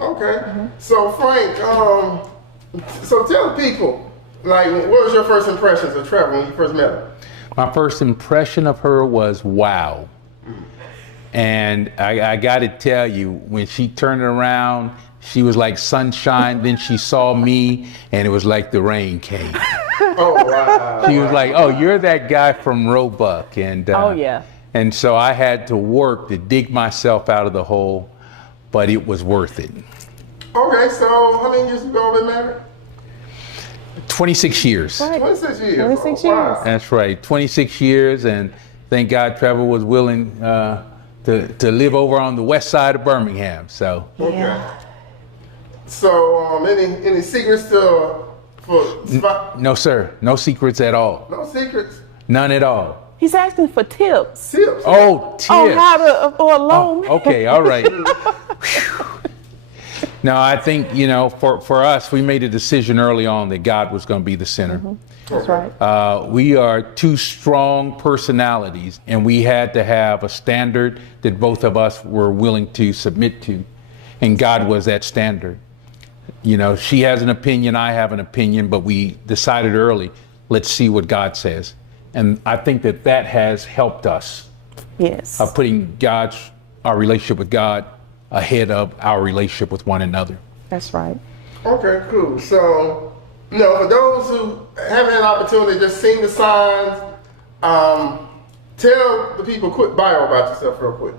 Okay. So Frank, so tell the people, like, what was your first impressions of Treva when you first met her? My first impression of her was wow. And I got to tell you, when she turned around, she was like sunshine. Then she saw me, and it was like the rain came. Oh, wow. She was like, "Oh, you're that guy from Roebuck," and Oh, yeah. And so I had to work to dig myself out of the hole, but it was worth it. Okay, so how many years ago have you been married? 26 years. Right. 26 years. 26 Oh, wow. years. That's right, 26 years, and thank God Treva was willing to live over on the west side of Birmingham. So. Okay. So, any secrets for spot? No, sir. No secrets at all. No secrets. None at all. He's asking for tips. Tips. Oh, tips. On how to, for a loan. Oh, okay, all right. No, I think, for us, we made a decision early on that God was going to be the center. That's right. We are two strong personalities, and we had to have a standard that both of us were willing to submit to, and God was that standard. She has an opinion, I have an opinion, but we decided early, let's see what God says. And I think that has helped us. Yes. Putting our relationship with God ahead of our relationship with one another. That's right. Okay, cool. So, for those who haven't had an opportunity, just seen the signs, tell the people a quick bio about yourself real quick.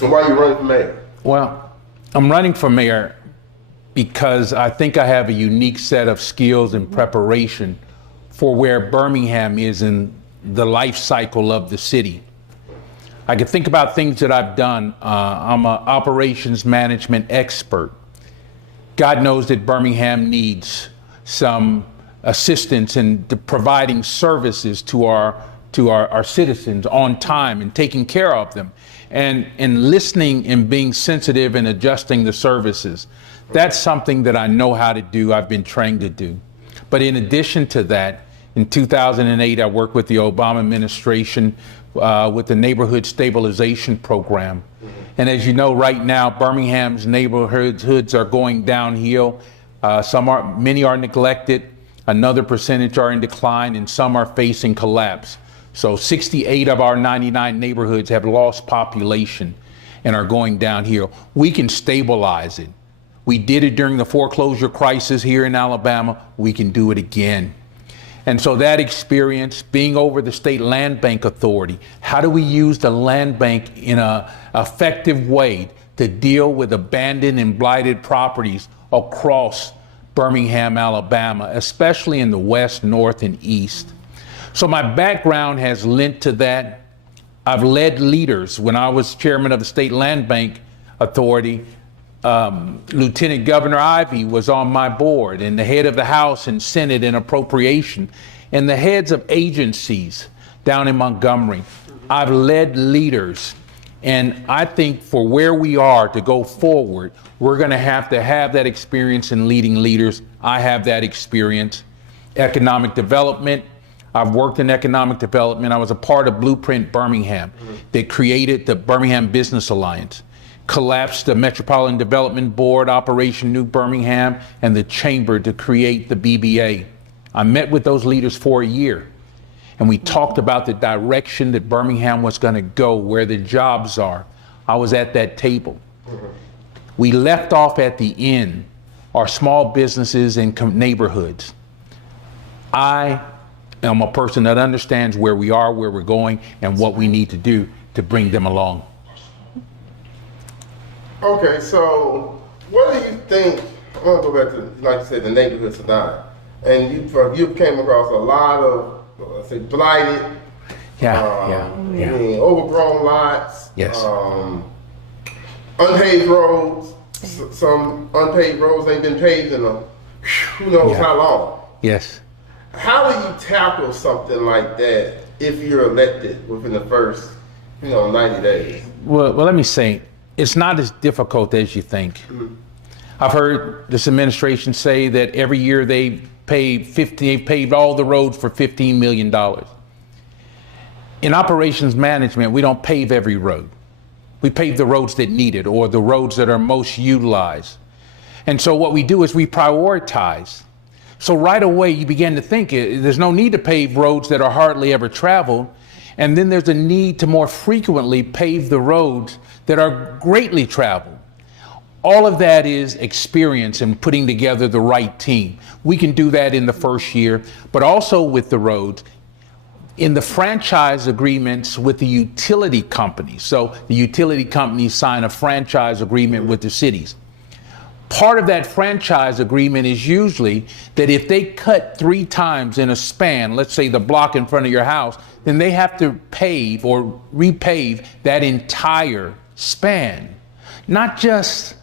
And why you running for mayor? Well, I'm running for mayor because I think I have a unique set of skills and preparation for where Birmingham is in the life cycle of the city. I can think about things that I've done. I'm an operations management expert. God knows that Birmingham needs some assistance in providing services to our citizens on time and taking care of them, and listening and being sensitive and adjusting the services. That's something that I know how to do. I've been trained to do. But in addition to that, in 2008, I worked with the Obama administration with the Neighborhood Stabilization Program. And as you know, right now, Birmingham's neighborhoods are going downhill. Many are neglected, another percentage are in decline, and some are facing collapse. So 68 of our 99 neighborhoods have lost population and are going downhill. We can stabilize it. We did it during the foreclosure crisis here in Alabama. We can do it again. And so that experience, being over the State Land Bank Authority, how do we use the land bank in an effective way to deal with abandoned and blighted properties across Birmingham, Alabama, especially in the west, north, and east. So my background has lent to that. I've led leaders. When I was chairman of the State Land Bank Authority, Lieutenant Governor Ivey was on my board, and the head of the House and Senate in appropriation, and the heads of agencies down in Montgomery. I've led leaders, and I think for where we are to go forward, we're going to have that experience in leading leaders. I have that experience. Economic development. I've worked in economic development. I was a part of Blueprint Birmingham that created the Birmingham Business Alliance, collapsed the Metropolitan Development Board, Operation New Birmingham, and the Chamber to create the BBA. I met with those leaders for a year, and we talked about the direction that Birmingham was going to go, where the jobs are. I was at that table. We left off at the end, our small businesses and neighborhoods. I am a person that understands where we are, where we're going, and what we need to do to bring them along. Okay, so what do you think? I want to go back to, like you said, the neighborhoods are dying, and you came across a lot of, let's say, blighted, overgrown lots, yes, unpaved roads. Some unpaved roads ain't been paved in who knows how long. Yes. How do you tackle something like that if you're elected within the first, 90 days? Well, let me say, it's not as difficult as you think. Mm-hmm. I've heard this administration say that every year they've paved all the roads for $15 million. In operations management, we don't pave every road. We pave the roads that need it, or the roads that are most utilized. And so what we do is we prioritize. So right away you begin to think there's no need to pave roads that are hardly ever traveled. And then there's a need to more frequently pave the roads that are greatly traveled. All of that is experience and putting together the right team. We can do that in the first year, but also with the roads, in the franchise agreements with the utility companies. So the utility companies sign a franchise agreement with the cities. Part of that franchise agreement is usually that if they cut 3 times in a span, let's say the block in front of your house, then they have to pave or repave that entire span. Not just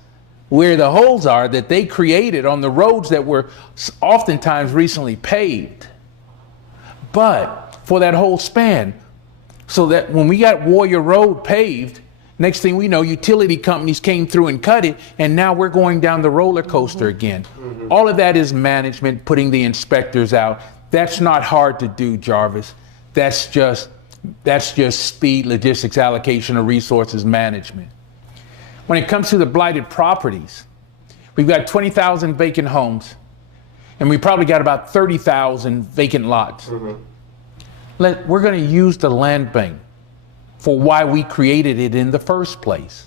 where the holes are that they created on the roads that were oftentimes recently paved, but for that whole span. So that when we got Warrior Road paved, next thing we know, utility companies came through and cut it, and now we're going down the roller coaster again. All of that is management, putting the inspectors out. That's not hard to do, Jarvis. That's just speed, logistics, allocation of resources management. When it comes to the blighted properties, we've got 20,000 vacant homes, and we probably got about 30,000 vacant lots. We're going to use the land bank for why we created it in the first place.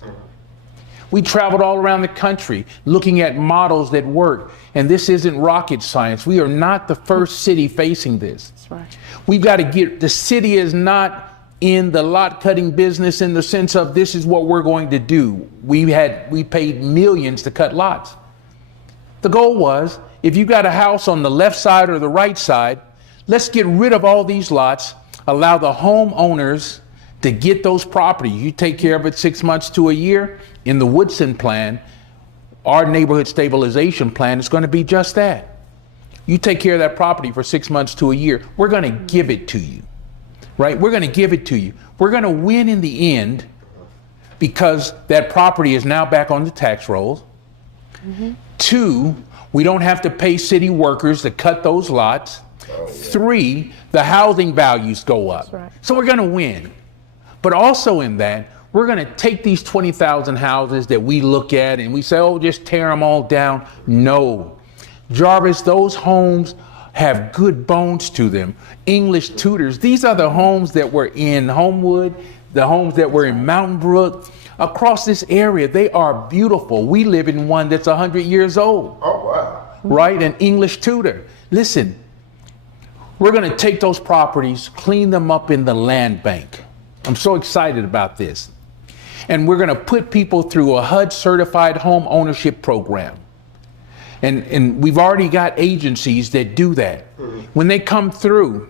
We traveled all around the country looking at models that work, and this isn't rocket science. We are not the first city facing this. That's right. We've got to the city is not in the lot cutting business in the sense of this is what we're going to do. We paid millions to cut lots. The goal was, if you got a house on the left side or the right side, let's get rid of all these lots, allow the homeowners to get those properties. You take care of it 6 months to a year. In the Woodson plan, our neighborhood stabilization plan is going to be just that. You take care of that property for 6 months to a year. We're going to give it to you, right? We're going to give it to you. We're going to win in the end because that property is now back on the tax rolls. 2, we don't have to pay city workers to cut those lots. 3, the housing values go up. That's right. So we're going to win. But also in that, we're going to take these 20,000 houses that we look at and we say, oh, just tear them all down. No. Jarvis, those homes have good bones to them. English tutors. These are the homes that were in Homewood, the homes that were in Mountain Brook. Across this area, they are beautiful. We live in one that's 100 years old. Oh, wow. Right? An English tutor. Listen, we're going to take those properties, clean them up in the land bank. I'm so excited about this. And we're going to put people through a HUD certified home ownership program. And we've already got agencies that do that. When they come through,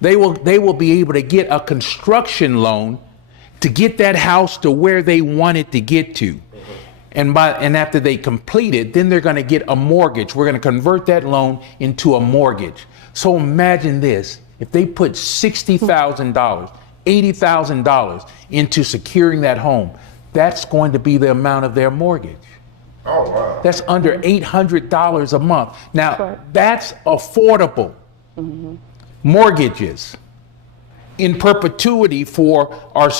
they will be able to get a construction loan to get that house to where they want it to get to. And after they complete it, then they're going to get a mortgage. We're going to convert that loan into a mortgage. So imagine this, if they put $60,000, $80,000 into securing that home, that's going to be the amount of their mortgage. Oh, wow. That's under $800 a month. Now, that's affordable mortgages in perpetuity for our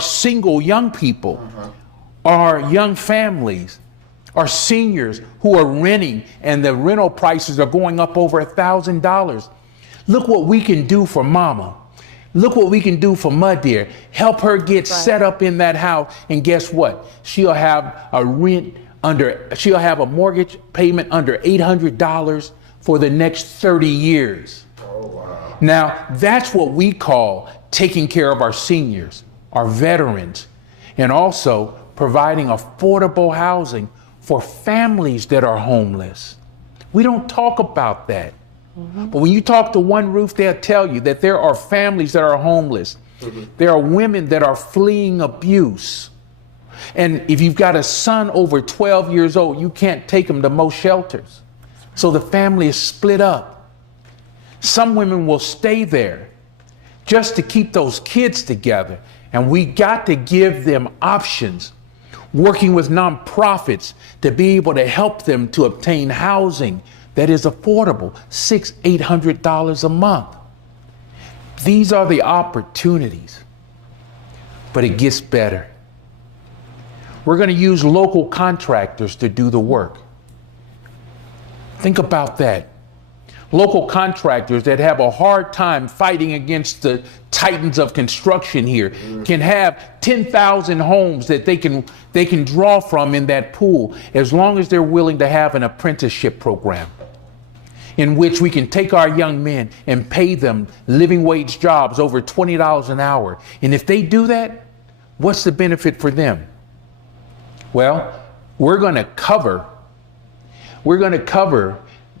single young people, our young families, our seniors who are renting, and the rental prices are going up over $1,000. Look what we can do for mama. Look what we can do for Mud Deer. Help her get set up in that house, and guess what? She'll have a mortgage payment under $800 for the next 30 years. Oh, wow. Now, that's what we call taking care of our seniors, our veterans, and also providing affordable housing for families that are homeless. We don't talk about that. But when you talk to One Roof, they'll tell you that there are families that are homeless. There are women that are fleeing abuse. And if you've got a son over 12 years old, you can't take him to most shelters. So the family is split up. Some women will stay there just to keep those kids together. And we got to give them options, working with nonprofits to be able to help them to obtain housing that is affordable, $600-800 a month. These are the opportunities, but it gets better. We're going to use local contractors to do the work. Think about that. Local contractors that have a hard time fighting against the titans of construction here can have 10,000 homes that they can draw from in that pool, as long as they're willing to have an apprenticeship program in which we can take our young men and pay them living wage jobs over $20 an hour. And if they do that, what's the benefit for them? Well, we're going to cover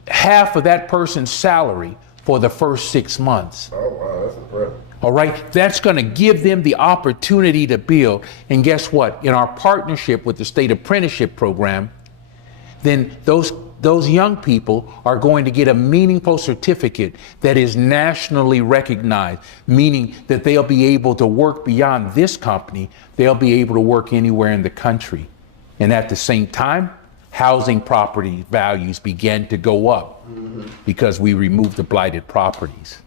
half of that person's salary for the first 6 months. Oh, wow, that's incredible. All right, that's going to give them the opportunity to build. And guess what? In our partnership with the state apprenticeship program, then those young people are going to get a meaningful certificate that is nationally recognized, meaning that they'll be able to work beyond this company. They'll be able to work anywhere in the country. And at the same time, housing property values began to go up because we removed the blighted properties.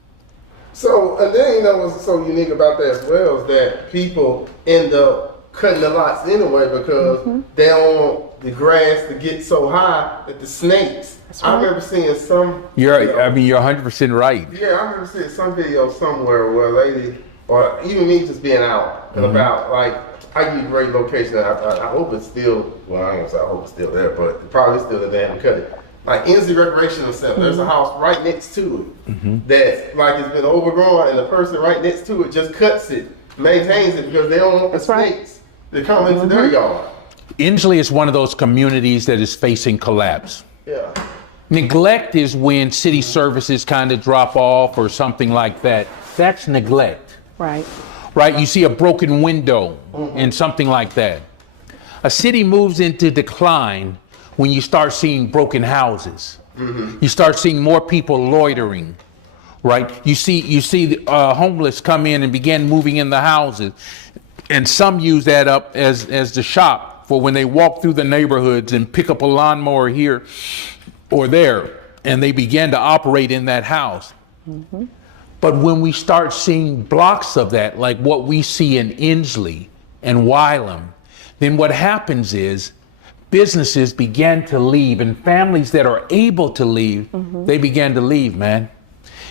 So, and then, you know, what's so unique about that as well is that people end up cutting the lots anyway because they don't want the grass to get so high that the snakes. That's right. I remember seeing some. You're 100% right. Yeah, I remember seeing some video somewhere where a lady, or even me just being out and about, like, I give you a great location. I hope it's still, well, I ain't gonna say I hope it's still there, but it probably still in there and cut it. Like Inslee Recreational Center, there's a house right next to it that like it's been overgrown, and the person right next to it just cuts it, maintains it because they don't want the snakes to come into their yard. Inslee is one of those communities that is facing collapse. Yeah. Neglect is when city services kind of drop off or something like that. That's neglect. Right. Right? You see a broken window and something like that. A city moves into decline when you start seeing broken houses. You start seeing more people loitering, right? You see the homeless come in and begin moving in the houses. And some use that up as the shop for when they walk through the neighborhoods and pick up a lawnmower here or there, and they begin to operate in that house. But when we start seeing blocks of that, like what we see in Inslee and Wylam, then what happens is businesses began to leave, and families that are able to leave, they began to leave, man.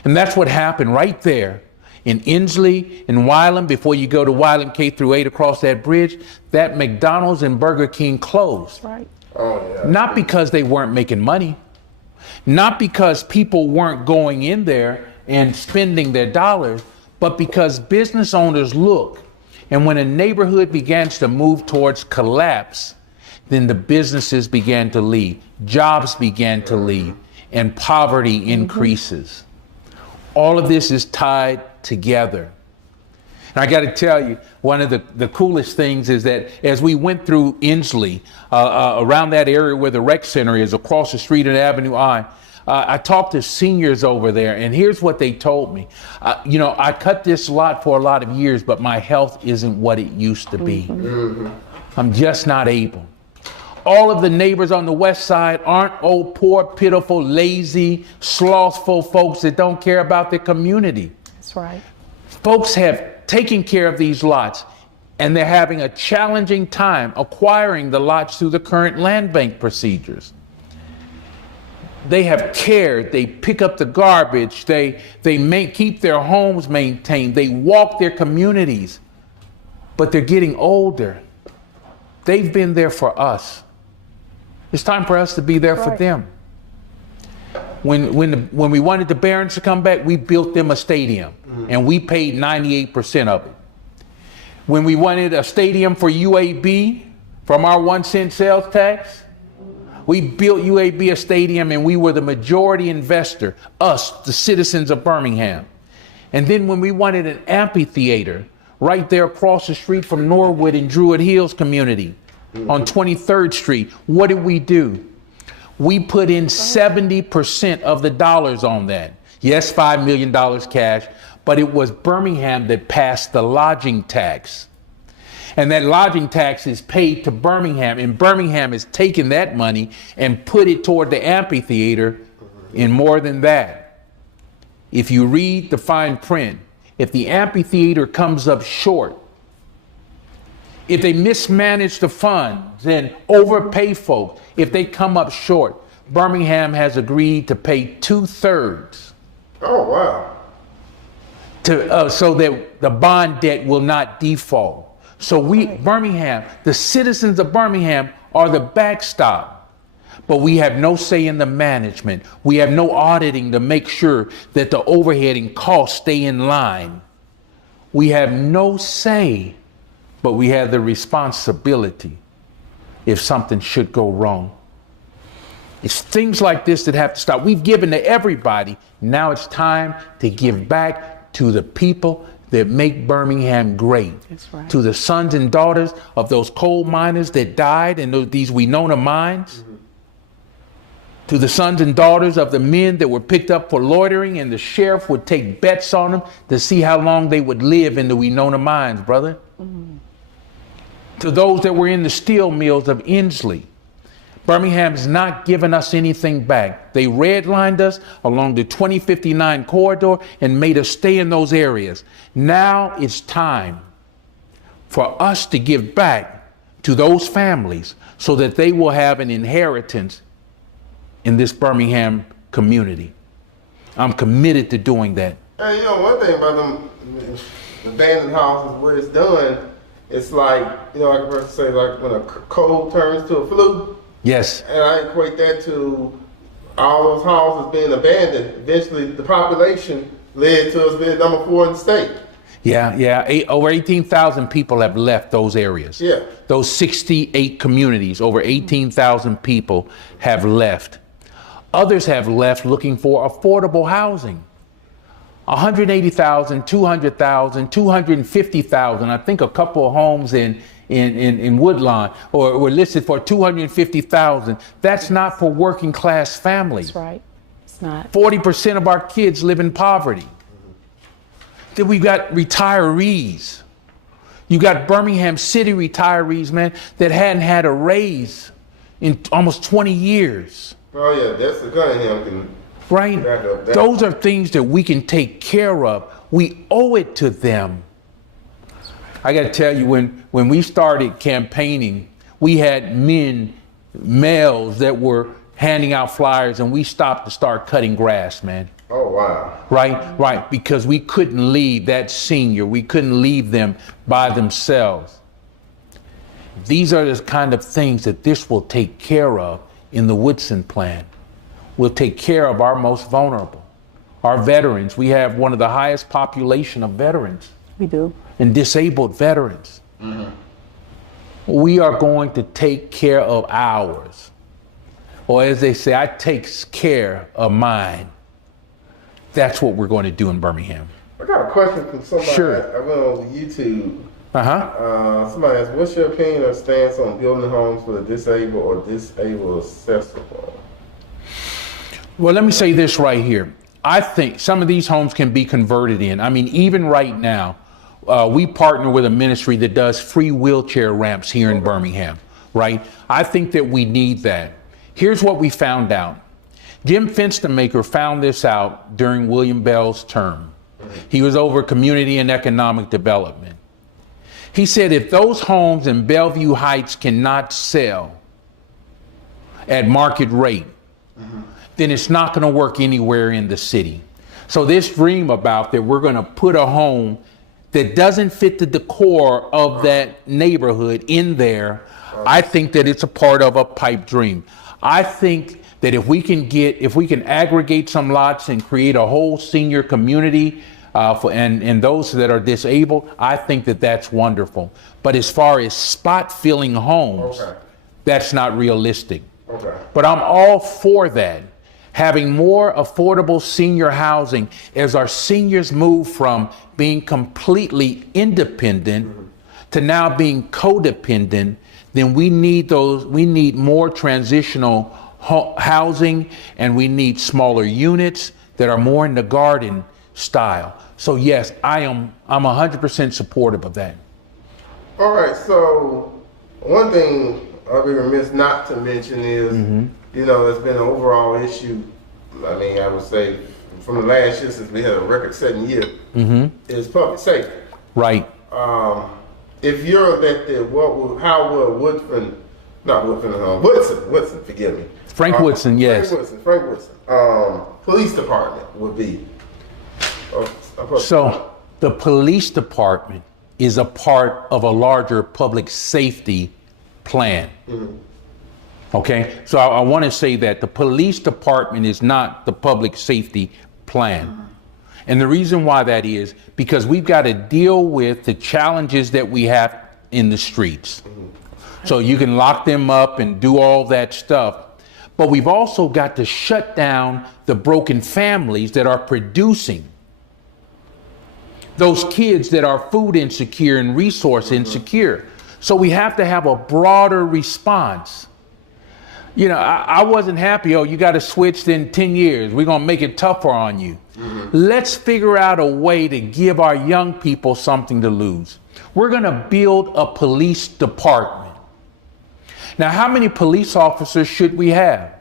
And that's what happened right there in Inslee and Wylam. Before you go to Wylam K through 8 across that bridge, that McDonald's and Burger King closed. Right. Oh, yeah. Not because they weren't making money, not because people weren't going in there and spending their dollars, but because business owners look, and when a neighborhood begins to move towards collapse, then the businesses began to leave, jobs began to leave, and poverty increases. All of this is tied together. And I got to tell you, one of the coolest things is that as we went through Inslee, around that area where the rec center is, across the street at Avenue I, I talked to seniors over there, and here's what they told me. You know, I cut this lot for a lot of years, but my health isn't what it used to be. I'm just not able. All of the neighbors on the west side aren't old, poor, pitiful, lazy, slothful folks that don't care about their community. That's right. Folks have taken care of these lots, and they're having a challenging time acquiring the lots through the current land bank procedures. They have cared, they pick up the garbage, they keep their homes maintained, they walk their communities, but they're getting older. They've been there for us. It's time for us to be there for them. When we wanted the Barons to come back, we built them a stadium, and we paid 98% of it. When we wanted a stadium for UAB from our 1-cent sales tax, we built UAB a stadium, and we were the majority investor, us, the citizens of Birmingham. And then when we wanted an amphitheater right there across the street from Norwood and Druid Hills community on 23rd Street, what did we do? We put in 70% of the dollars on that. Yes, $5 million cash, but it was Birmingham that passed the lodging tax. And that lodging tax is paid to Birmingham, and Birmingham has taken that money and put it toward the amphitheater. And more than that, if you read the fine print, if the amphitheater comes up short, if they mismanage the funds and overpay folks, if they come up short, Birmingham has agreed to pay 2/3. Oh, wow. So that the bond debt will not default. So Birmingham, the citizens of Birmingham are the backstop, but we have no say in the management. We have no auditing to make sure that the overhead and costs stay in line. We have no say, but we have the responsibility if something should go wrong. It's things like this that have to stop. We've given to everybody. Now it's time to give back to the people that make Birmingham great. That's right. To the sons and daughters of those coal miners that died in these Winona mines. Mm-hmm. To the sons and daughters of the men that were picked up for loitering, and the sheriff would take bets on them to see how long they would live in the Winona mines, brother. Mm-hmm. To those that were in the steel mills of Inslee. Birmingham's not given us anything back. They redlined us along the 2059 corridor and made us stay in those areas. Now it's time for us to give back to those families so that they will have an inheritance in this Birmingham community. I'm committed to doing that. Hey, you know, one thing about them abandoned houses, where it's done, it's like, you know, like a person say, like when a cold turns to a flu. Yes. And I equate that to all those houses being abandoned. Eventually, the population led to us being number 4 in the state. Yeah. Over 18,000 people have left those areas. Yeah. Those 68 communities, over 18,000 people have left. Others have left looking for affordable housing. 180,000, 200,000, 250,000. I think a couple of homes in Woodlawn were listed for 250,000. That's not for working class families. That's right. It's not. 40% of our kids live in poverty. Then we've got retirees. You got Birmingham City retirees, man, that hadn't had a raise in almost 20 years. Oh yeah, that's the Cunningham can. Right? Those are things that we can take care of. We owe it to them. I got to tell you, when we started campaigning, we had males that were handing out flyers, and we stopped to start cutting grass, man. Oh, wow. Right, because we couldn't leave that senior. We couldn't leave them by themselves. These are the kind of things that this will take care of in the Woodson plan. We'll take care of our most vulnerable, our veterans. We have one of the highest population of veterans. We do. And disabled veterans. Mm-hmm. We are going to take care of ours. Or as they say, I takes care of mine. That's what we're going to do in Birmingham. I got a question from somebody. Sure. I went on YouTube. Uh-huh. Somebody asked, what's your opinion or stance on building homes for the disabled or disabled accessible? Well, let me say this right here. I think some of these homes can be converted in. I mean, even right now, we partner with a ministry that does free wheelchair ramps here in Birmingham, right? I think that we need that. Here's what we found out. Jim Fenstermaker found this out during William Bell's term. He was over community and economic development. He said if those homes in Bellevue Heights cannot sell at market rate, then it's not going to work anywhere in the city. So this dream about that we're going to put a home that doesn't fit the decor of that neighborhood in there, I think that it's a part of a pipe dream. I think that if we can aggregate some lots and create a whole senior community and those that are disabled, I think that that's wonderful. But as far as spot filling homes, that's not realistic. But I'm all for that. Having more affordable senior housing as our seniors move from being completely independent to now being codependent, then we need more transitional housing, and we need smaller units that are more in the garden style. So yes, I'm 100% supportive of that. All right, so one thing I'll be remiss not to mention is, you know, there's been an overall issue. I mean, I would say from the last year since we had a record-setting year, is public safety. Right. if you're elected, how will Woodson, forgive me. Frank Woodson, yes. Frank Woodson. Police department would be. So the police department is a part of a larger public safety plan. Mm-hmm. Okay, so I want to say that the police department is not the public safety plan. Mm-hmm. And the reason why that is because we've got to deal with the challenges that we have in the streets. Mm-hmm. So you can lock them up and do all that stuff. But we've also got to shut down the broken families that are producing those kids that are food insecure and resource insecure. So we have to have a broader response. You know, I wasn't happy. Oh, you got to switch in 10 years. We're going to make it tougher on you. Mm-hmm. Let's figure out a way to give our young people something to lose. We're going to build a police department. Now, how many police officers should we have?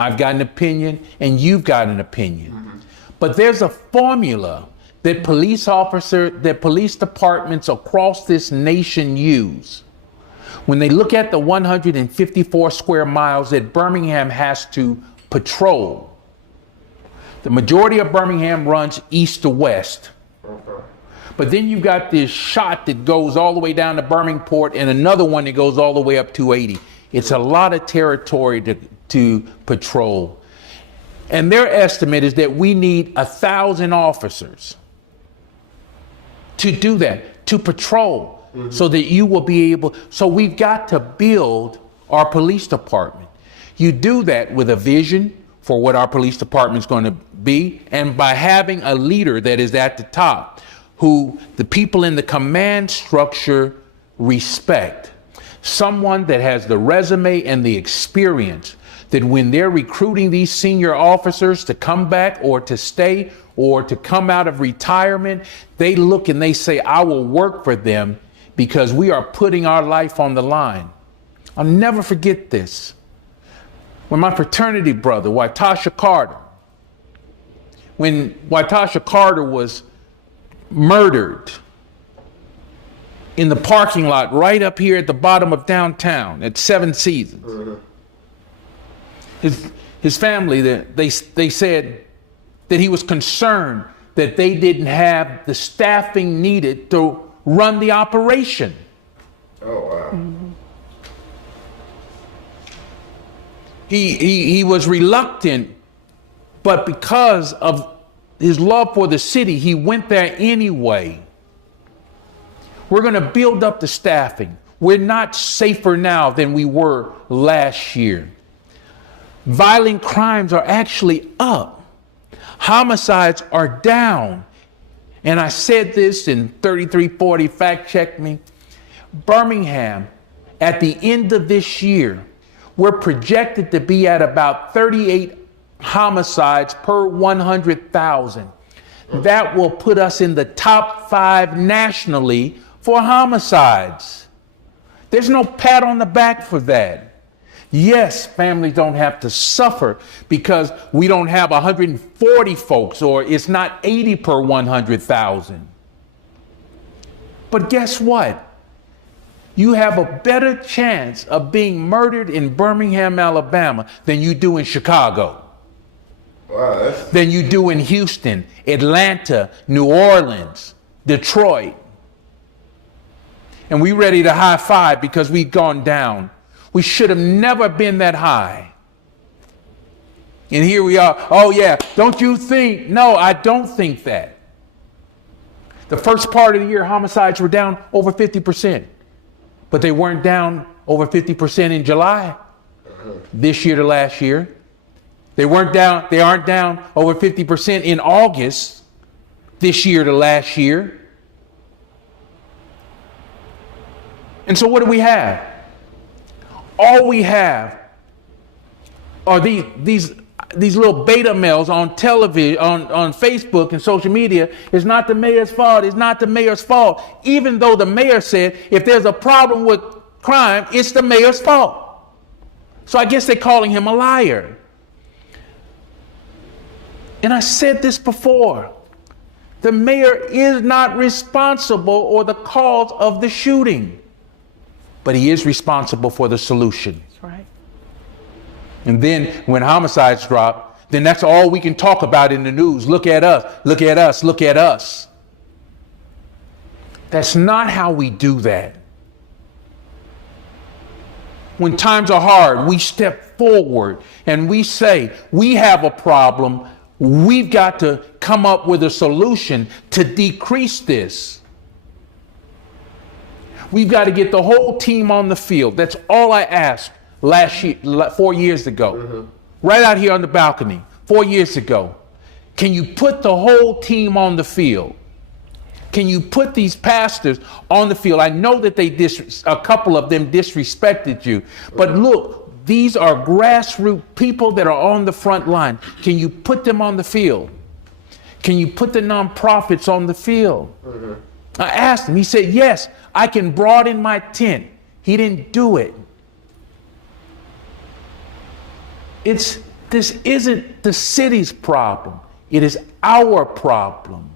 I've got an opinion and you've got an opinion. Mm-hmm. But there's a formula that police departments across this nation use. When they look at the 154 square miles that Birmingham has to patrol, the majority of Birmingham runs east to west. Okay. But then you've got this shot that goes all the way down to Birmingport and another one that goes all the way up 280. It's a lot of territory to patrol. And their estimate is that we need 1,000 officers to do that, to patrol. Mm-hmm. So that you will be able, so we've got to build our police department. You do that with a vision for what our police department is going to be, and by having a leader that is at the top, who the people in the command structure respect. Someone that has the resume and the experience that when they're recruiting these senior officers to come back or to stay or to come out of retirement, they look and they say, I will work for them because we are putting our life on the line. I'll never forget this. When my fraternity brother, Wytasha Carter, when Wytasha Carter was murdered in the parking lot right up here at the bottom of downtown at Seven Seasons. Mm-hmm. His family, they said that he was concerned that they didn't have the staffing needed to run the operation. Oh, wow. Mm-hmm. He was reluctant, but because of his love for the city, he went there anyway. We're going to build up the staffing. We're not safer now than we were last year. Violent crimes are actually up. Homicides are down. And I said this in 3340, fact check me. Birmingham, at the end of this year, we're projected to be at about 38 homicides per 100,000. That will put us in the top 5 nationally for homicides. There's no pat on the back for that. Yes, families don't have to suffer because we don't have 140 folks or it's not 80 per 100,000. But guess what? You have a better chance of being murdered in Birmingham, Alabama than you do in Chicago. Wow, than you do in Houston, Atlanta, New Orleans, Detroit. And we ready to high five because we've gone down. We should have never been that high. And here we are. Oh yeah, don't you think? No, I don't think that. The first part of the year, homicides were down over 50%. But they weren't down over 50% in July this year to last year. They aren't down over 50% in August this year to last year. And so what do we have? All we have are these little beta males on television, on Facebook and social media. It's not the mayor's fault. It's not the mayor's fault. Even though the mayor said if there's a problem with crime, it's the mayor's fault. So I guess they're calling him a liar. And I said this before. The mayor is not responsible or the cause of the shooting, but he is responsible for the solution. That's right. And then when homicides drop, then that's all we can talk about in the news. Look at us, look at us, look at us. That's not how we do that. When times are hard, we step forward and we say, we have a problem. We've got to come up with a solution to decrease this. We've got to get the whole team on the field. That's all I asked 4 years ago, right out here on the balcony, 4 years ago. Can you put the whole team on the field? Can you put these pastors on the field? I know that a couple of them disrespected you, but look, these are grassroots people that are on the front line. Can you put them on the field? Can you put the nonprofits on the field? I asked him, he said, yes, I can broaden my tent. He didn't do it. This isn't the city's problem. It is our problem.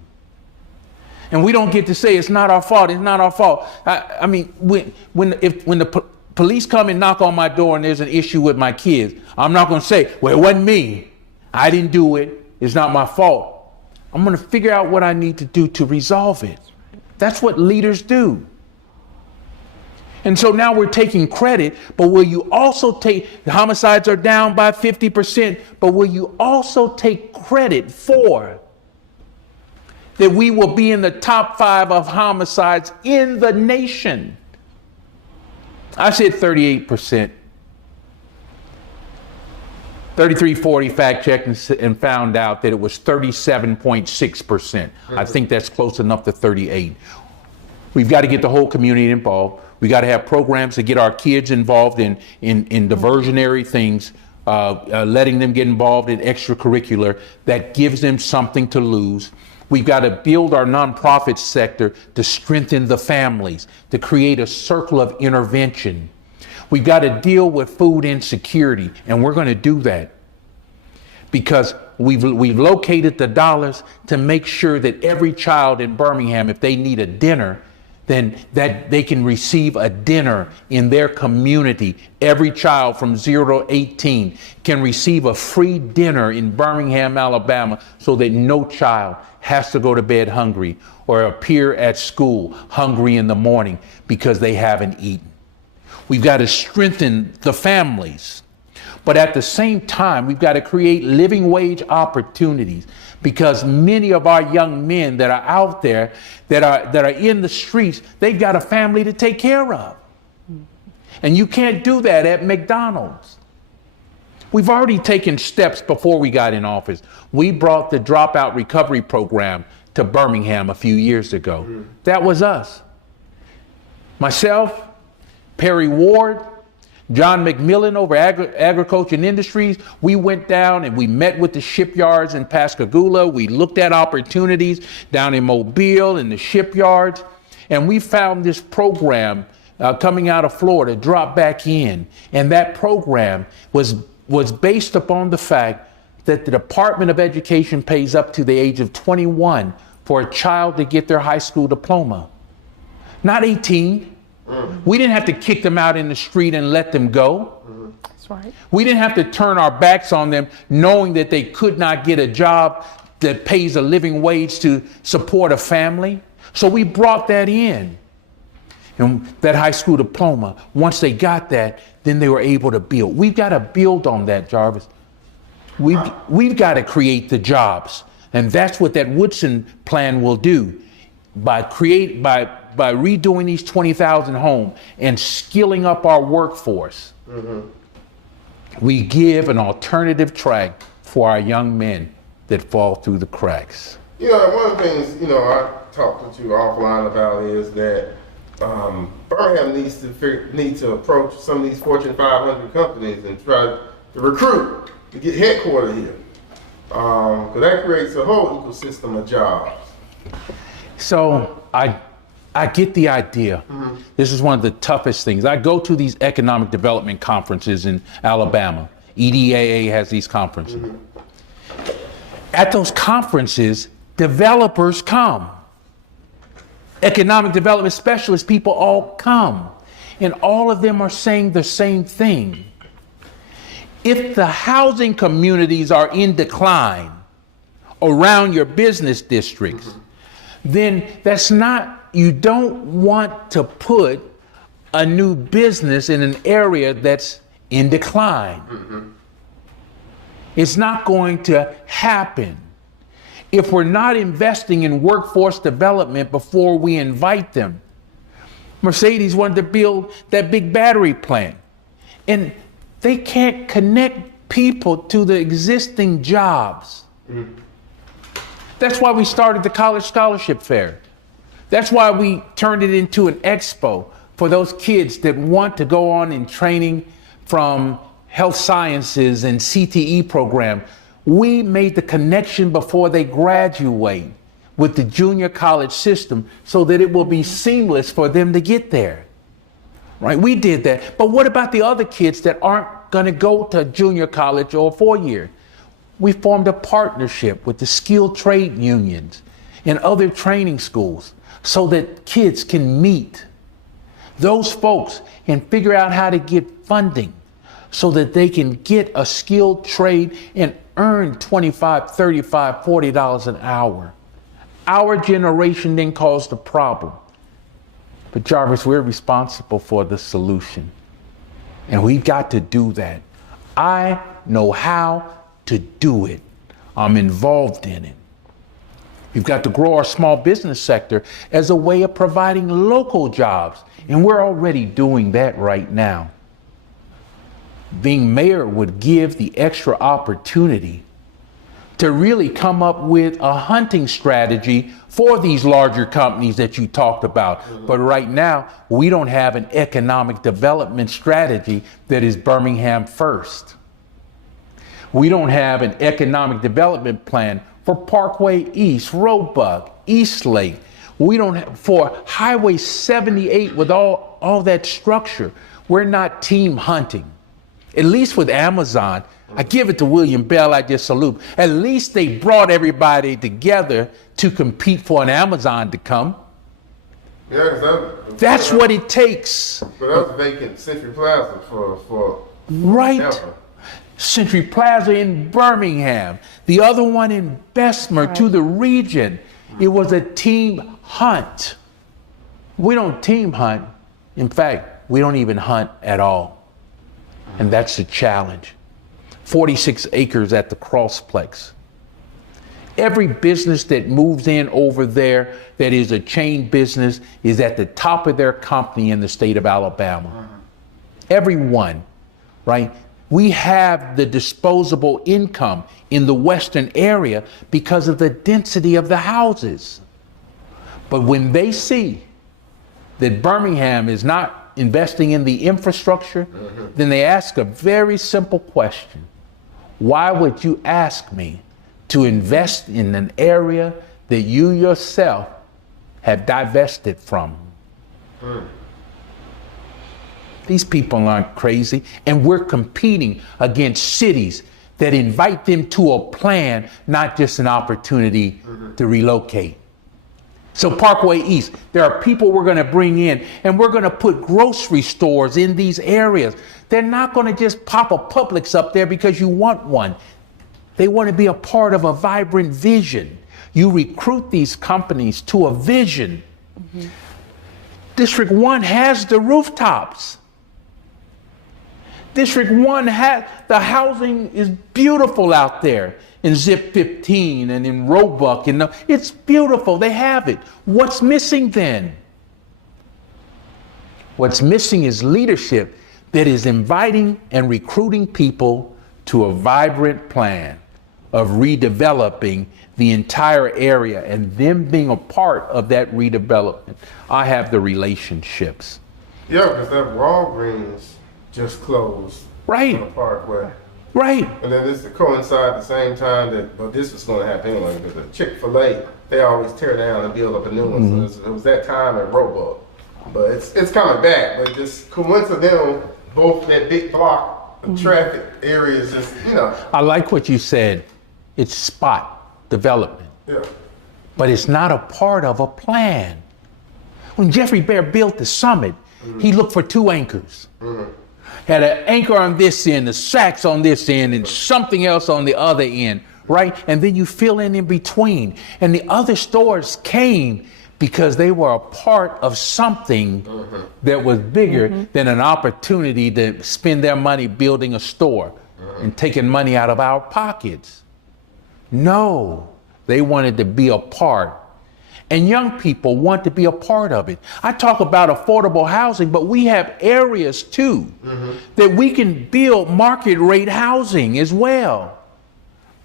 And we don't get to say it's not our fault. It's not our fault. I mean, when the police come and knock on my door and there's an issue with my kids, I'm not going to say, well, it wasn't me. I didn't do it. It's not my fault. I'm going to figure out what I need to do to resolve it. That's what leaders do. And so now we're taking credit, but will you also take, the homicides are down by 50%, but will you also take credit for that we will be in the top 5 of homicides in the nation? I said 38%. 3340 fact checked and found out that it was 37.6%. I think that's close enough to 38. We've got to get the whole community involved. We got to have programs to get our kids involved in diversionary things, letting them get involved in extracurricular that gives them something to lose. We've got to build our nonprofit sector to strengthen the families, to create a circle of intervention. We've got to deal with food insecurity, and we're going to do that because we've located the dollars to make sure that every child in Birmingham, if they need a dinner, then that they can receive a dinner in their community. Every child from 0 to 18 can receive a free dinner in Birmingham, Alabama, so that no child has to go to bed hungry or appear at school hungry in the morning because they haven't eaten. We've got to strengthen the families. But at the same time, we've got to create living wage opportunities because many of our young men that are out there, that are in the streets, they've got a family to take care of. And you can't do that at McDonald's. We've already taken steps before we got in office. We brought the Dropout Recovery Program to Birmingham a few years ago. That was us. Myself, Perry Ward, John McMillan over Agriculture and Industries. We went down and we met with the shipyards in Pascagoula. We looked at opportunities down in Mobile in the shipyards. And we found this program coming out of Florida, Drop Back In. And that program was based upon the fact that the Department of Education pays up to the age of 21 for a child to get their high school diploma. Not 18. We didn't have to kick them out in the street and let them go. That's right. We didn't have to turn our backs on them knowing that they could not get a job that pays a living wage to support a family. So we brought that in. And that high school diploma, once they got that, then they were able to build. We've got to build on that, Jarvis. We've got to create the jobs. And that's what that Woodson plan will do. By redoing these 20,000 homes and skilling up our workforce, we give an alternative track for our young men that fall through the cracks. You know, one of the things, I talked to you offline about is that Birmingham needs to approach some of these Fortune 500 companies and try to recruit to get headquartered here. Because that creates a whole ecosystem of jobs. So I get the idea. This is one of the toughest things. I go to these economic development conferences in Alabama. EDAA has these conferences. At those conferences, developers come. Economic development specialists, people all come. And all of them are saying the same thing. If the housing communities are in decline around your business districts, then you don't want to put a new business in an area that's in decline. It's not going to happen. If we're not investing in workforce development before we invite them. Mercedes wanted to build that big battery plant, and they can't connect people to the existing jobs. That's why we started the College Scholarship Fair. That's why we turned it into an expo for those kids that want to go on in training from health sciences and CTE program. We made the connection before they graduate with the junior college system so that it will be seamless for them to get there. Right? We did that. But what about the other kids that aren't going to go to junior college or 4-year? We formed a partnership with the skilled trade unions and other training schools so that kids can meet those folks and figure out how to get funding so that they can get a skilled trade and earn $25, $35, $40 an hour. Our generation then caused the problem. But Jarvis, we're responsible for the solution. And we've got to do that. I know how to do it. I'm involved in it. We've got to grow our small business sector as a way of providing local jobs. And we're already doing that right now. Being mayor would give the extra opportunity to really come up with a hunting strategy for these larger companies that you talked about. But right now, we don't have an economic development strategy that is Birmingham first. We don't have an economic development plan for Parkway East, Roebuck, Eastlake. We don't have for Highway 78 with all that structure. We're not team hunting. At least with Amazon, I give it to William Bell, I just salute. At least they brought everybody together to compete for an Amazon to come. Yeah, that's what it takes. But that was vacant Century Plaza for right. Ever. Century Plaza in Birmingham, the other one in Bessemer right. To the region. It was a team hunt. We don't team hunt. In fact, we don't even hunt at all. And that's the challenge. 46 acres at the Crossplex. Every business that moves in over there that is a chain business is at the top of their company in the state of Alabama. Every one, right? We have the disposable income in the western area because of the density of the houses. But when they see that Birmingham is not investing in the infrastructure, then they ask a very simple question. Why would you ask me to invest in an area that you yourself have divested from? These people aren't crazy, and we're competing against cities that invite them to a plan, not just an opportunity to relocate. So Parkway East, there are people we're going to bring in, and we're going to put grocery stores in these areas. They're not going to just pop a Publix up there because you want one. They want to be a part of a vibrant vision. You recruit these companies to a vision. District 1 has the rooftops. District 1 has, the housing is beautiful out there. In Zip 15 and in Roebuck, it's beautiful. They have it. What's missing then? What's missing is leadership that is inviting and recruiting people to a vibrant plan of redeveloping the entire area and them being a part of that redevelopment. I have the relationships. Yeah, because that Walgreens just closed. Right. On the Parkway. Right. And then this to coincide at the same time that, well, this was going to happen anyway, because the Chick-fil-A, they always tear down and build up a new one. So it was that time at Roebuck. But it's coming back. But just coincidental, both that big block of traffic areas just, I like what you said. It's spot development. Yeah. but it's not a part of a plan. When Jeffrey Bear built the summit, he looked for 2 anchors. Had an anchor on this end, the sacks on this end, and something else on the other end, right? And then you fill in between. And the other stores came because they were a part of something that was bigger than an opportunity to spend their money building a store and taking money out of our pockets. No, they wanted to be a part. And young people want to be a part of it. I talk about affordable housing, but we have areas too that we can build market rate housing as well.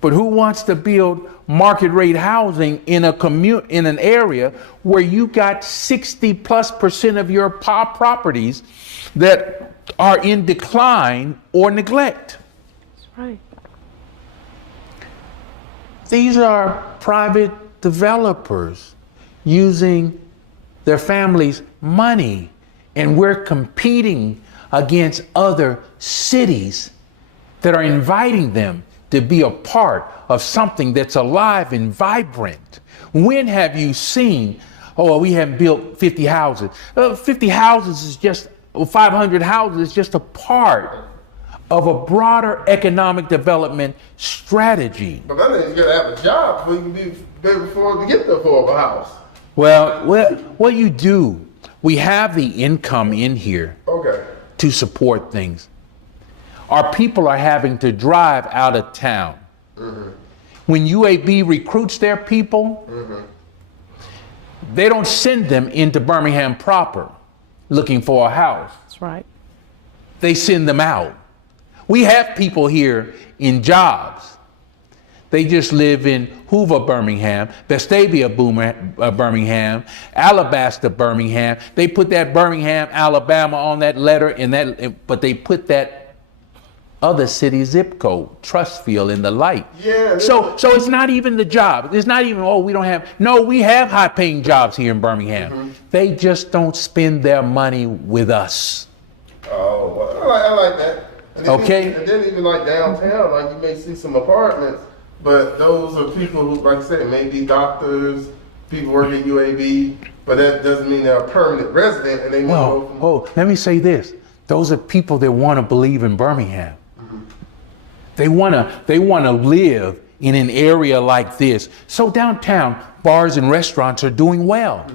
But who wants to build market rate housing in in an area where you got 60+% of your properties that are in decline or neglect? That's right. These are private developers using their families' money, and we're competing against other cities that are inviting them to be a part of something that's alive and vibrant. When have you seen, oh, we haven't built 50 houses? 50 houses is just, 500 houses is just a part of a broader economic development strategy. But that means you gotta have a job before you can be able to get the affordable house. Well, what you do, we have the income in here to support things. Our people are having to drive out of town. When UAB recruits their people, they don't send them into Birmingham proper looking for a house. That's right. They send them out. We have people here in jobs. They just live in Hoover, Birmingham, Vestavia, Birmingham, Alabaster, Birmingham. They put that Birmingham, Alabama on that letter, but they put that other city zip code, Trustfield, in the light. Yeah. So it's not even the job. It's not even, oh, we don't have. No, we have high-paying jobs here in Birmingham. They just don't spend their money with us. Oh, well, I like that. And then even like downtown, like you may see some apartments, but those are people who, like I said, may be doctors, people work at UAB, but that doesn't mean they're a permanent resident and they may go from... let me say this. Those are people that want to believe in Birmingham. They want to live in an area like this. So downtown, bars and restaurants are doing well.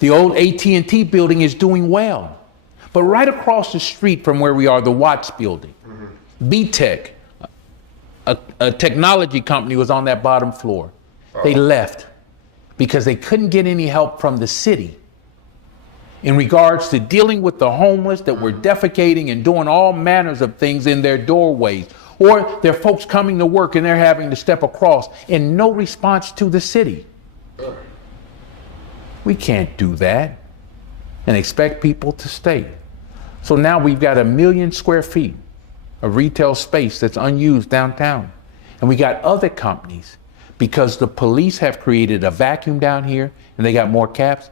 The old AT&T building is doing well. But right across the street from where we are, the Watts building, B-Tech, a technology company was on that bottom floor. They left because they couldn't get any help from the city in regards to dealing with the homeless that were defecating and doing all manners of things in their doorways. Or there are folks coming to work and they're having to step across, and no response to the city. We can't do that and expect people to stay. So now we've got 1 million square feet of retail space that's unused downtown. And we got other companies, because the police have created a vacuum down here and they got more caps.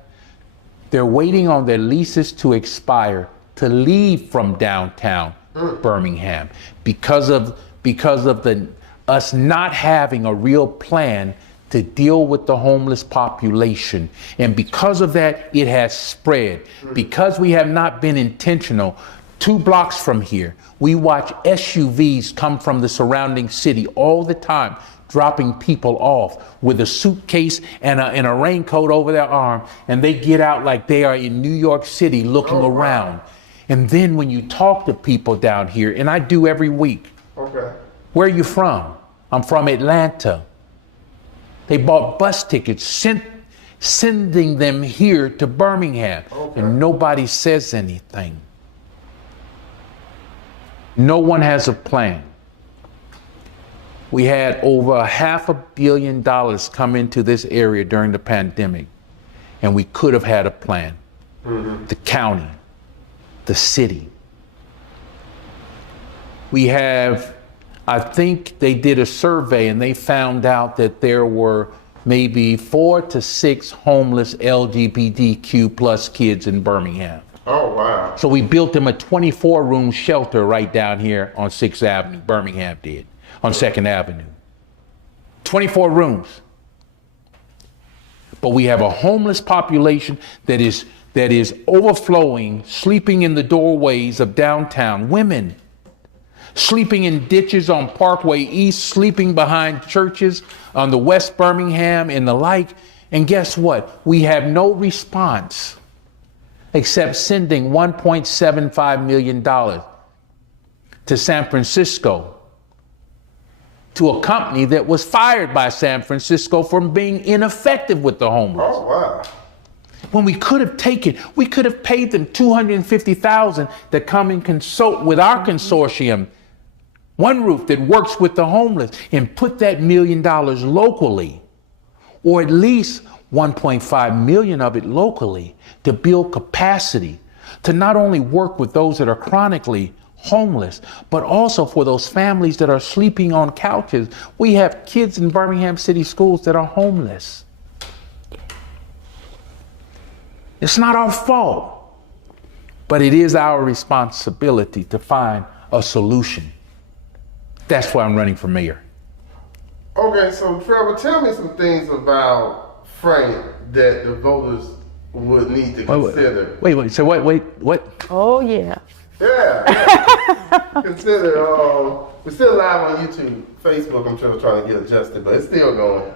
They're waiting on their leases to expire to leave from downtown Birmingham because of us not having a real plan to deal with the homeless population. And because of that, it has spread. Because we have not been intentional, 2 blocks from here, we watch SUVs come from the surrounding city all the time, dropping people off with a suitcase and a raincoat over their arm, and they get out like they are in New York City looking around. And then when you talk to people down here, and I do every week, where are you from? I'm from Atlanta. They bought bus tickets, sending them here to Birmingham, and nobody says anything. No one has a plan. We had over $500 million come into this area during the pandemic, and we could have had a plan. The county, the city. We have, I think they did a survey and they found out that there were maybe 4 to 6 homeless LGBTQ plus kids in Birmingham. Oh, wow. So we built them a 24-room shelter right down here on 6th Avenue, Birmingham did, on 2nd Avenue. 24 rooms. But we have a homeless population that is overflowing, sleeping in the doorways of downtown. Women sleeping in ditches on Parkway East, sleeping behind churches on the West Birmingham and the like. And guess what? We have no response except sending $1.75 million to San Francisco, to a company that was fired by San Francisco for being ineffective with the homeless. Oh, wow. When we could have paid them $250,000 to come and consult with our consortium, One Roof, that works with the homeless, and put that $1 million locally, or at least 1.5 million of it locally, to build capacity, to not only work with those that are chronically homeless, but also for those families that are sleeping on couches. We have kids in Birmingham City schools that are homeless. It's not our fault, but it is our responsibility to find a solution. That's why I'm running for mayor. Okay, so Trevor, tell me some things about Frank that the voters would need to consider. Wait. So what? Oh, yeah. Yeah. Consider, we're still live on YouTube, Facebook. I'm sure trying to get adjusted, but it's still going.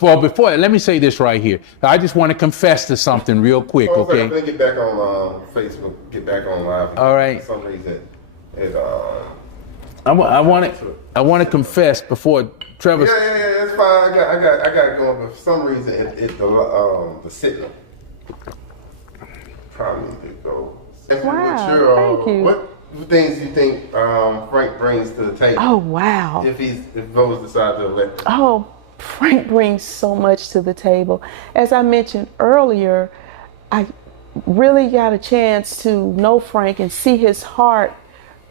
Well, before, let me say this right here. I just want to confess to something real quick, okay? Let me get back on Facebook, get back on live. All right. For some reason, I want to confess before Trevor. Yeah, it's fine. I got it going, but for some reason, the signal probably need to go. Wow, thank you. What things do you think Frank brings to the table? Oh, wow. If voters decide to elect him? Oh, Frank brings so much to the table. As I mentioned earlier, I really got a chance to know Frank and see his heart.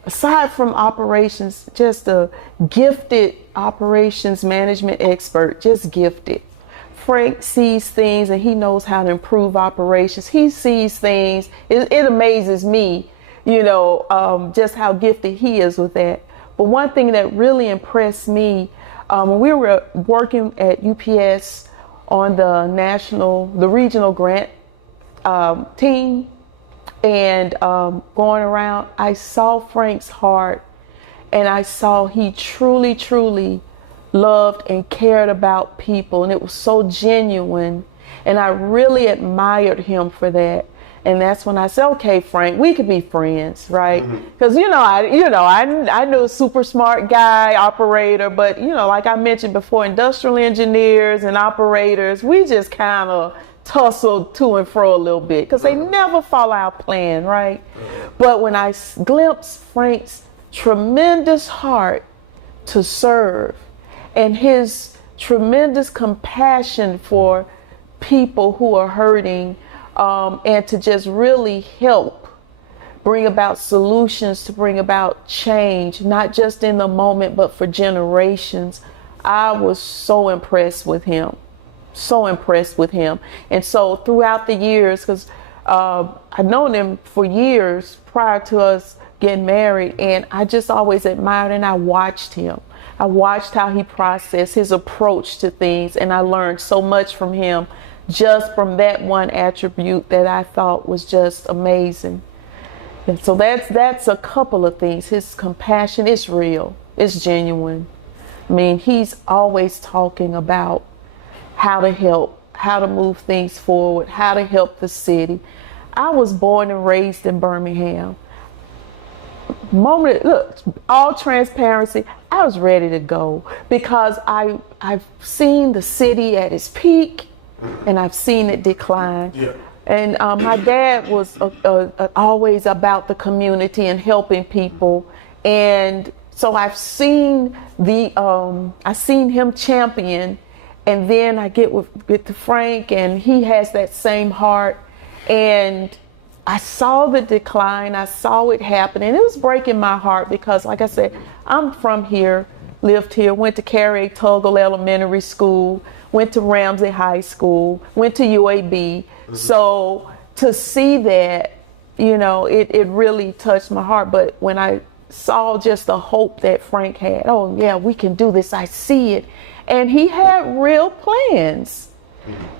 Aside from operations, just a gifted operations management expert, just gifted. Frank sees things and he knows how to improve operations. He sees things. It amazes me, just how gifted he is with that. But one thing that really impressed me, when we were working at UPS on the regional grant team, and going around, I saw Frank's heart, and I saw he truly, truly loved and cared about people, and it was so genuine, and I really admired him for that. And that's when I said, okay, Frank, we could be friends, right? Because I knew a super smart guy, operator, but like I mentioned before, industrial engineers and operators, we just kind of tussle to and fro a little bit because they never follow our plan, right? But when I glimpsed Frank's tremendous heart to serve and his tremendous compassion for people who are hurting, and to just really help bring about solutions, to bring about change, not just in the moment, but for generations, I was so impressed with him. And so throughout the years, because I've known him for years prior to us getting married, and I just always admired and I watched him. I watched how he processed his approach to things, and I learned so much from him just from that one attribute that I thought was just amazing. And so that's a couple of things. His compassion is real. It's genuine. I mean, he's always talking about how to help, how to move things forward, how to help the city. I was born and raised in Birmingham. Look, all transparency, I was ready to go because I've seen the city at its peak and I've seen it decline. Yeah. And my dad was always about the community and helping people. And so I've seen him champion. And then I get to Frank, and he has that same heart. And I saw the decline. I saw it happen. And it was breaking my heart because, like I said, I'm from here, lived here, went to Carrie Tuggle Elementary School, went to Ramsey High School, went to UAB. So to see that, it really touched my heart. But when I saw just the hope that Frank had, oh, yeah, we can do this. I see it. And he had real plans.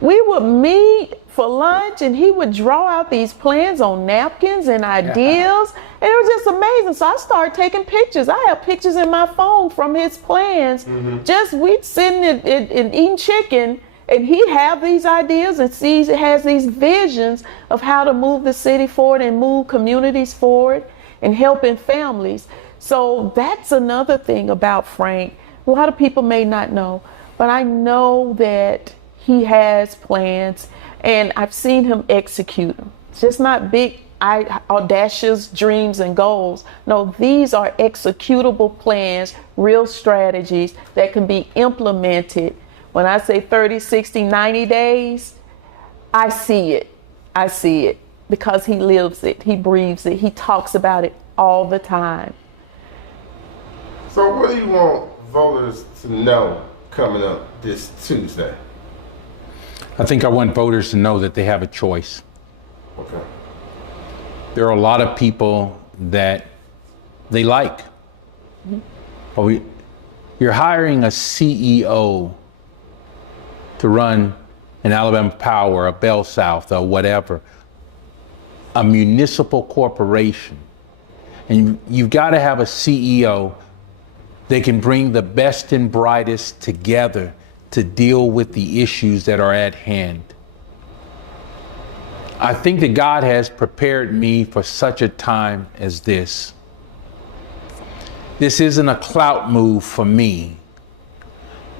We would meet for lunch and he would draw out these plans on napkins and ideas. And it was just amazing. So I started taking pictures. I have pictures in my phone from his plans. Just we'd sitting and eating chicken, and he'd have these ideas and has these visions of how to move the city forward and move communities forward and helping families. So that's another thing about Frank. A lot of people may not know, but I know that he has plans and I've seen him execute them. It's just not big, audacious dreams and goals. No, these are executable plans, real strategies that can be implemented. When I say 30, 60, 90 days, I see it. I see it because he lives it. He breathes it. He talks about it all the time. So what do you want voters to know coming up this Tuesday? I think I want voters to know that they have a choice. Okay. There are a lot of people that they like. But you're hiring a CEO to run an Alabama Power, a Bell South, or whatever, a municipal corporation. And you've got to have a CEO that can bring the best and brightest together to deal with the issues that are at hand. I think that God has prepared me for such a time as this. This isn't a clout move for me.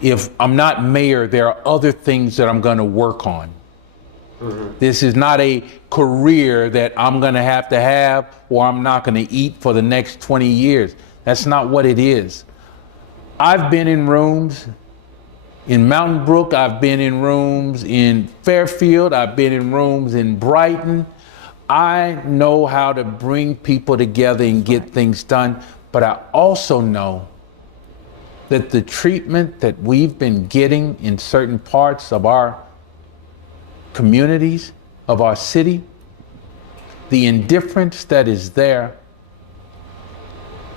If I'm not mayor, there are other things that I'm going to work on. This is not a career that I'm going to have or I'm not going to eat for the next 20 years. That's not what it is. I've been in rooms in Mountain Brook, I've been in rooms in Fairfield, I've been in rooms in Brighton. I know how to bring people together and get things done, but I also know that the treatment that we've been getting in certain parts of our communities, of our city, the indifference that is there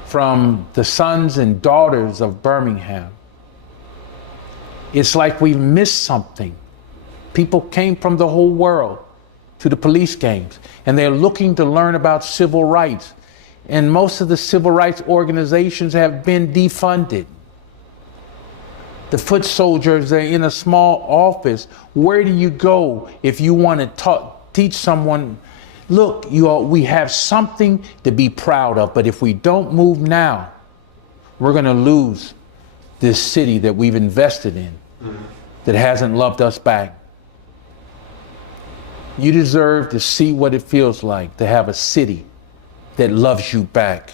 from the sons and daughters of Birmingham, it's like we've missed something. People came from the whole world to the police games, and they're looking to learn about civil rights. And most of the civil rights organizations have been defunded. The foot soldiers are in a small office. Where do you go if you want to teach someone, look, we have something to be proud of, but if we don't move now, we're going to lose this city that we've invested in, that hasn't loved us back. You deserve to see what it feels like to have a city that loves you back,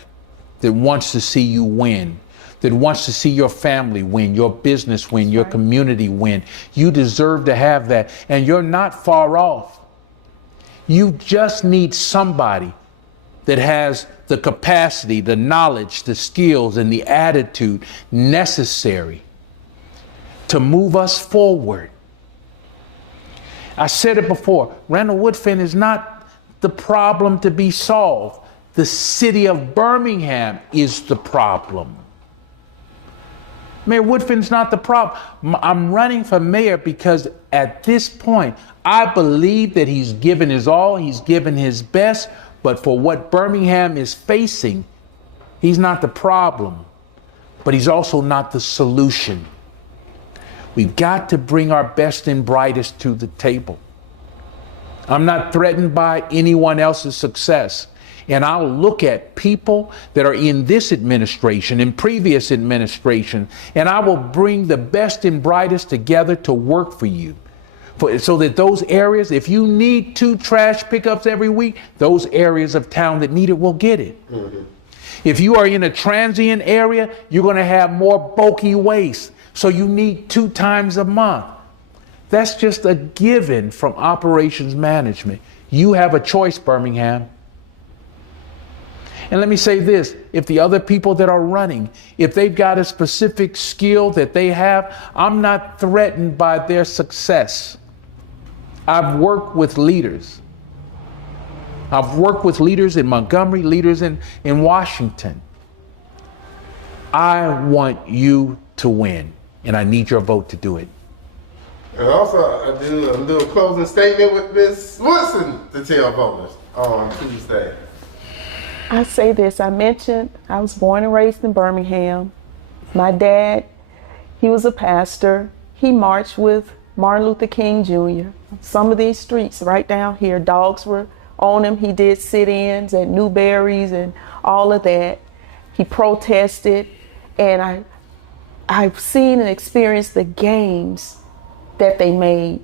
that wants to see you win, that wants to see your family win, your business win, your community win. You deserve to have that, and you're not far off. You just need somebody that has the capacity, the knowledge, the skills, and the attitude necessary to move us forward. I said it before, Randall Woodfin is not the problem to be solved. The city of Birmingham is the problem. Mayor Woodfin's not the problem. I'm running for mayor because at this point, I believe that he's given his all, he's given his best, but for what Birmingham is facing, he's not the problem, but he's also not the solution. We've got to bring our best and brightest to the table. I'm not threatened by anyone else's success. And I'll look at people that are in this administration, in previous administration, and I will bring the best and brightest together to work for you. So that those areas, if you need 2 trash pickups every week, those areas of town that need it will get it. If you are in a transient area, you're going to have more bulky waste. So you need 2 times a month. That's just a given from operations management. You have a choice, Birmingham. And let me say this, if the other people that are running, if they've got a specific skill that they have, I'm not threatened by their success. I've worked with leaders. I've worked with leaders in Montgomery, leaders in Washington. I want you to win, and I need your vote to do it. And also, I'm do a closing statement with Ms. Woodson to tell voters on Tuesday. I say this, I mentioned I was born and raised in Birmingham. My dad, he was a pastor. He marched with Martin Luther King Jr. Some of these streets right down here, dogs were on him. He did sit-ins at Newberry's and all of that. He protested, and I've seen and experienced the gains that they made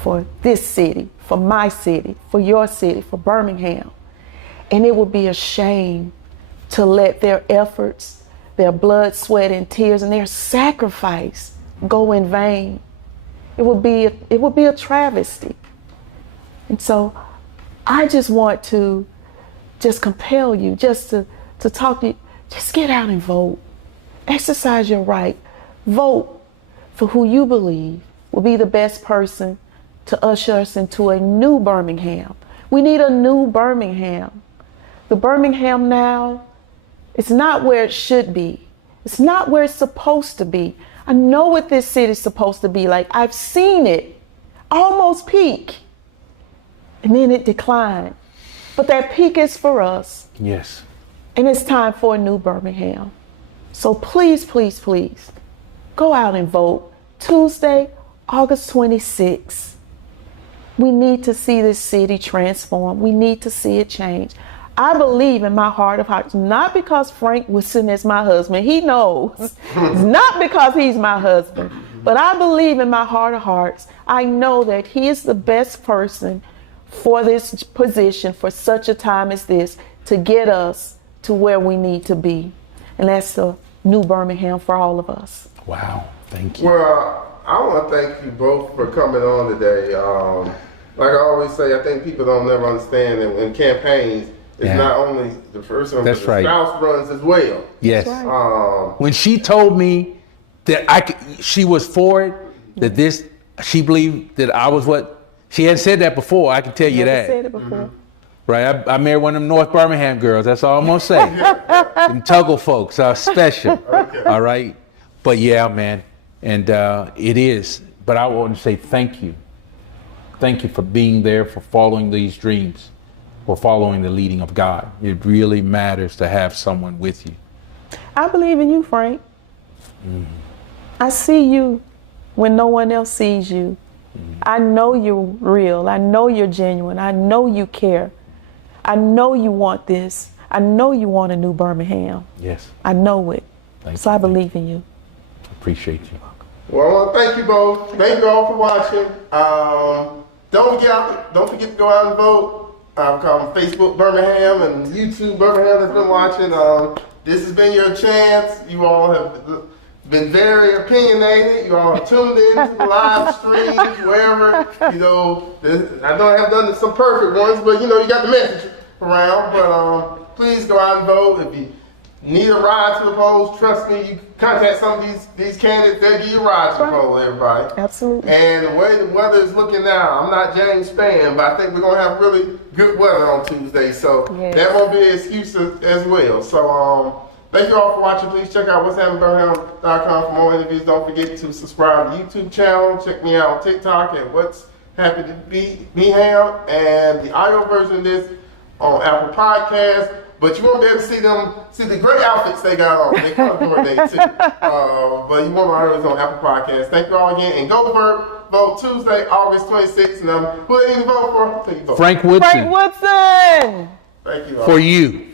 for this city, for my city, for your city, for Birmingham. And it would be a shame to let their efforts, their blood, sweat, and tears, and their sacrifice go in vain. It would be a travesty. And so I just want to just compel you, just to talk to you, just get out and vote. Exercise your right. Vote for who you believe will be the best person to usher us into a new Birmingham. We need a new Birmingham. The Birmingham now, it's not where it should be. It's not where it's supposed to be. I know what this city's supposed to be like. I've seen it almost peak, and then it declined. But that peak is for us. Yes. And it's time for a new Birmingham. So please, please, please, go out and vote. Tuesday, August 26th. We need to see this city transform. We need to see it change. I believe in my heart of hearts, not because Frank Woodson is my husband. He knows. It's not because he's my husband. But I believe in my heart of hearts. I know that he is the best person for this position, for such a time as this, to get us to where we need to be. And that's the new Birmingham for all of us. Wow. Thank you. Well, I want to thank you both for coming on today. Like I always say, I think people don't never understand that in campaigns, it's not only the first one, That's but the right. spouse runs as well. Yes. That's right. When she told me that she was for it, that she believed that I was what, she hadn't said that before, I can tell you Never that. said it before. Right, I married one of them North Birmingham girls, that's all I'm gonna say. Them Tuggle folks are special, all right? But yeah, man, and it is. But I want to say thank you. Thank you for being there, for following these dreams, for following the leading of God. It really matters to have someone with you. I believe in you, Frank. I see you when no one else sees you. I know you're real. I know you're genuine. I know you care. I know you want this. I know you want a new Birmingham. Yes. I know it. Thank So you. I believe in you. Appreciate you. Well, I want to thank you both. Thank you all for watching. Don't forget to go out and vote. I'm calling Facebook Birmingham and YouTube Birmingham that's been watching. This has been your chance. You all have been very opinionated. You all have tuned in to the live streams, wherever. I know I have done some perfect ones, but you got the message around. But please go out and vote. If you need a ride to the polls, trust me, you contact some of these candidates, they'll give you a ride to the poll, everybody. Absolutely. And the way the weather is looking now, I'm not James Spann, but I think we're going to have really good weather on Tuesday, so that won't be an excuse as well. So thank you all for watching. Please check out whatshappenbirmingham.com for more interviews. Don't forget to subscribe to the YouTube channel. Check me out on TikTok at What's Happy to Be Ham, and the audio version of this on Apple Podcasts. But you won't be able to see the great outfits they got on. They color coordinate too. But you won't hear us on Apple Podcasts. Thank you all again. And go vote Tuesday, August 26th. And who are you vote for? Frank Woodson. Frank Woodson! Thank you all. For you.